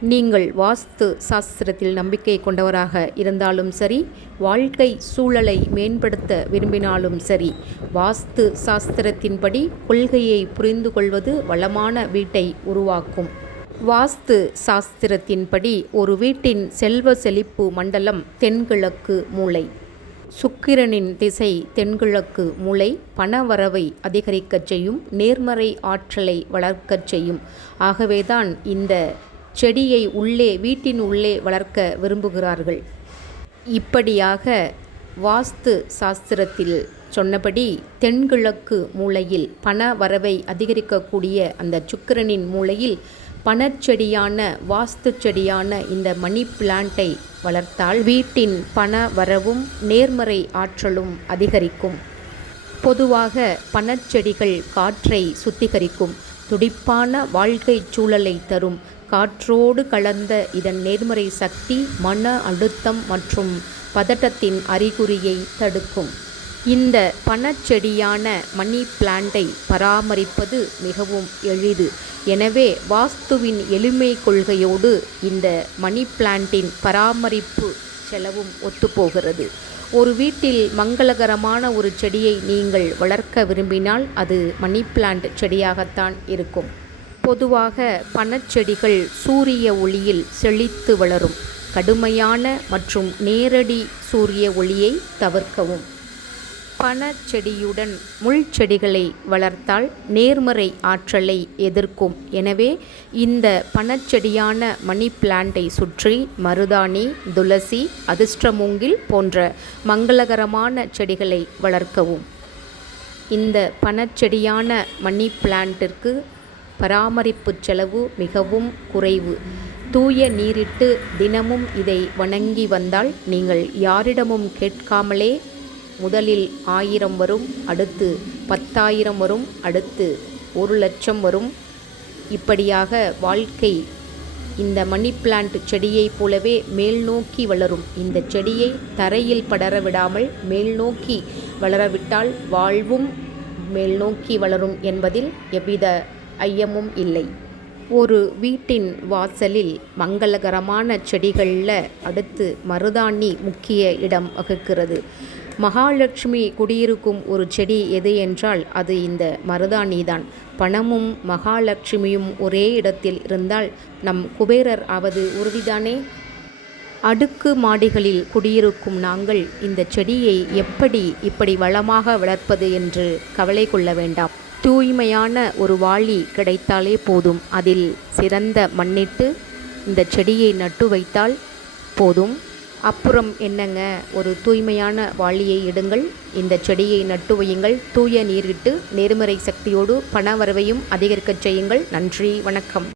நீங்கள் வாஸ்து சாஸ்திரத்தில் நம்பிக்கை கொண்டவராக இருந்தாலும் சரி வாழ்க்கை சூழலை மேம்படுத்த விரும்பினாலும் சரி வாஸ்து சாஸ்திரத்தின்படி கொள்கையை புரிந்து கொள்வது வளமான வீட்டை உருவாக்கும். வாஸ்து சாஸ்திரத்தின்படி ஒரு வீட்டின் செல்வ செழிப்பு மண்டலம் தென்கிழக்கு மூளை சுக்கிரனின் திசை தென்கிழக்கு மூளை பணவரவை அதிகரிக்கச் செய்யும் நேர்மறை ஆற்றலை வளர்க்கச் செய்யும். ஆகவேதான் இந்த செடியை உள்ளே வீட்டின் உள்ளே வளர்க்க விரும்புகிறார்கள். இப்படியாக வாஸ்து சாஸ்திரத்தில் சொன்னபடி தென்கிழக்கு மூலையில் பண வரவை அதிகரிக்கக்கூடிய அந்த சுக்கிரனின் மூலையில் பணச்செடியான வாஸ்து செடியான இந்த மணி பிளான்ட்டை வளர்த்தால் வீட்டின் பண வரவும் நேர்மறை ஆற்றலும் அதிகரிக்கும். பொதுவாக பணச்செடிகள் காற்றை சுத்திகரிக்கும். துடிப்பான வாழ்க்கை சூழலை தரும் காற்றோடு கலந்த இதன் நேர்மறை சக்தி மன அழுத்தம் மற்றும் பதட்டத்தின் அறிகுறியை தடுக்கும். இந்த பணச்செடியான மணி பிளான்ட்டை பராமரிப்பது மிகவும் எளிது. எனவே வாஸ்துவின் எளிமை கொள்கையோடு இந்த மணி பிளான்ட்டின் பராமரிப்பு செலவும் ஒத்துப்போகிறது. ஒரு வீட்டில் மங்களகரமான ஒரு செடியை நீங்கள் வளர்க்க விரும்பினால் அது மணி பிளான்ட் செடியாகத்தான் இருக்கும். பொதுவாக பணச்செடிகள் சூரிய ஒளியில் செழித்து வளரும். கடுமையான மற்றும் நேரடி சூரிய ஒளியை தவிர்க்கவும். பணச்செடியுடன் முள் செடிகளை வளர்த்தால் நேர்மறை ஆற்றலை எதிர்க்கும். எனவே இந்த பணச்செடியான மணி பிளான்ட்டை சுற்றி மருதாணி துளசி அதிர்ஷ்டமூங்கில் போன்ற மங்களகரமான செடிகளை வளர்க்கவும். இந்த பணச்செடியான மணி பிளான்ட்டிற்கு பராமரிப்பு செலவு மிகவும் குறைவு. தூய நீரிட்டு தினமும் இதை வணங்கி வந்தால் நீங்கள் யாரிடமும் கேட்காமலே முதலில் ஆயிரம் வரும் அடுத்து பத்தாயிரம் வரும் அடுத்து ஒரு லட்சம் வரும். இப்படியாக வாழ்க்கை இந்த மணி பிளான்ட் செடியைப் போலவே மேல் நோக்கி வளரும். இந்த செடியை தரையில் படர விடாமல் மேல் நோக்கி வளரவிட்டால் வாழ்வும் மேல் நோக்கி வளரும் என்பதில் எவ்வித ஐயமும் இல்லை. ஒரு வீட்டின் வாசலில் மங்களகரமான செடிகளில் அடுத்து மருதாணி முக்கிய இடம் வகுக்கிறது. மகாலட்சுமி குடியிருக்கும் ஒரு செடி எது என்றால் அது இந்த மருதாணி தான் பணமும் மகாலட்சுமியும் ஒரே இடத்தில் இருந்தால் நம் குபேரர் ஆவது உறுதிதானே? அடுக்கு மாடிகளில் குடியிருக்கும் நாங்கள் இந்த செடியை எப்படி இப்படி வளமாக வளர்ப்பது என்று கவலை கொள்ள வேண்டாம். தூய்மையான ஒரு வாளி கிடைத்தாலே போதும். அதில் சிறந்த மண்ணிட்டு இந்த செடியை நட்டு வைத்தால் போதும். அப்புறம் என்னங்க? ஒரு தூய்மையான வாளியை இடுங்கள் இந்த செடியை நட்டு வையுங்கள். தூய நீரிட்டு நேர்மறை சக்தியோடு பண வரவையும் அதிகரிக்கச் செய்யுங்கள். நன்றி. வணக்கம்.